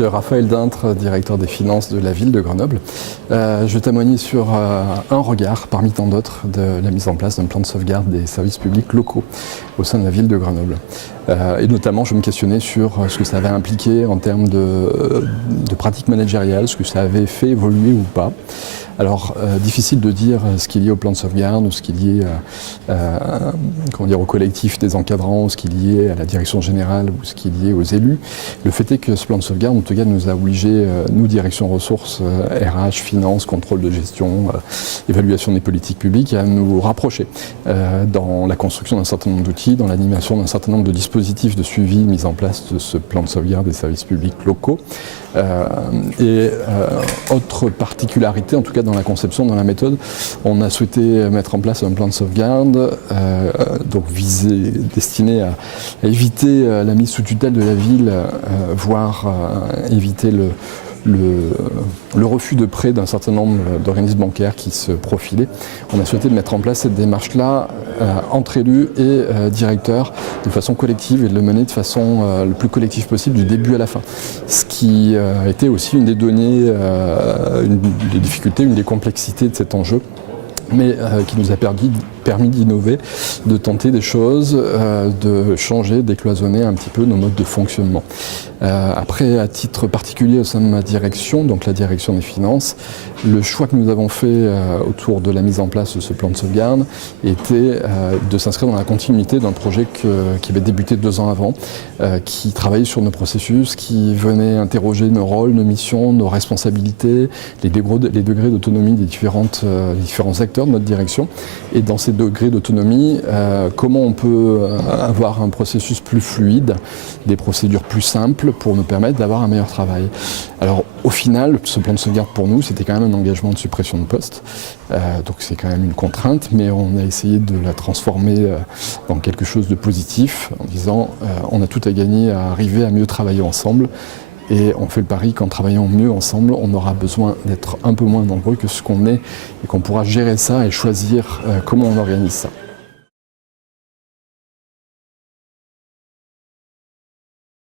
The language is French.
Raphaël Dintre, directeur des finances de la ville de Grenoble. Je vais témoigner sur un regard parmi tant d'autres de la mise en place d'un plan de sauvegarde des services publics locaux au sein de la ville de Grenoble. Et notamment, je me questionnais sur ce que ça avait impliqué en termes de pratiques managériales, ce que ça avait fait évoluer ou pas. Alors, difficile de dire ce qu'il y a au plan de sauvegarde ou ce qu'il y a au collectif des encadrants, ou ce qu'il y a à la direction générale ou ce qu'il y a aux élus. Le fait est que ce plan de sauvegarde, en tout cas, nous a obligés, nous, direction ressources, RH, finances, contrôle de gestion, évaluation des politiques publiques, à nous rapprocher dans la construction d'un certain nombre d'outils, dans l'animation d'un certain nombre de dispositifs de suivi mis en place de ce plan de sauvegarde des services publics locaux. Autre particularité, en tout cas dans la conception, dans la méthode, on a souhaité mettre en place un plan de sauvegarde destiné à éviter la mise sous tutelle de la ville, voire éviter le refus de prêt d'un certain nombre d'organismes bancaires qui se profilaient. On a souhaité mettre en place cette démarche-là entre élus et directeurs de façon collective et de le mener de façon le plus collective possible du début à la fin. Ce qui a été aussi une des données, une des difficultés, une des complexités de cet enjeu, mais qui nous a permis d'innover, de tenter des choses, de changer, décloisonner un petit peu nos modes de fonctionnement. Après, à titre particulier au sein de ma direction, donc la direction des finances, le choix que nous avons fait autour de la mise en place de ce plan de sauvegarde était de s'inscrire dans la continuité d'un projet qui avait débuté 2 ans avant, qui travaillait sur nos processus, qui venait interroger nos rôles, nos missions, nos responsabilités, les degrés d'autonomie des différents acteurs de notre direction. Et dans ces degrés d'autonomie, comment on peut avoir un processus plus fluide, des procédures plus simples pour nous permettre d'avoir un meilleur travail. Alors au final, ce plan de sauvegarde pour nous, c'était quand même un engagement de suppression de postes. Donc c'est quand même une contrainte, mais on a essayé de la transformer en quelque chose de positif, en disant on a tout à gagner à arriver à mieux travailler ensemble. Et on fait le pari qu'en travaillant mieux ensemble, on aura besoin d'être un peu moins nombreux que ce qu'on est et qu'on pourra gérer ça et choisir comment on organise ça.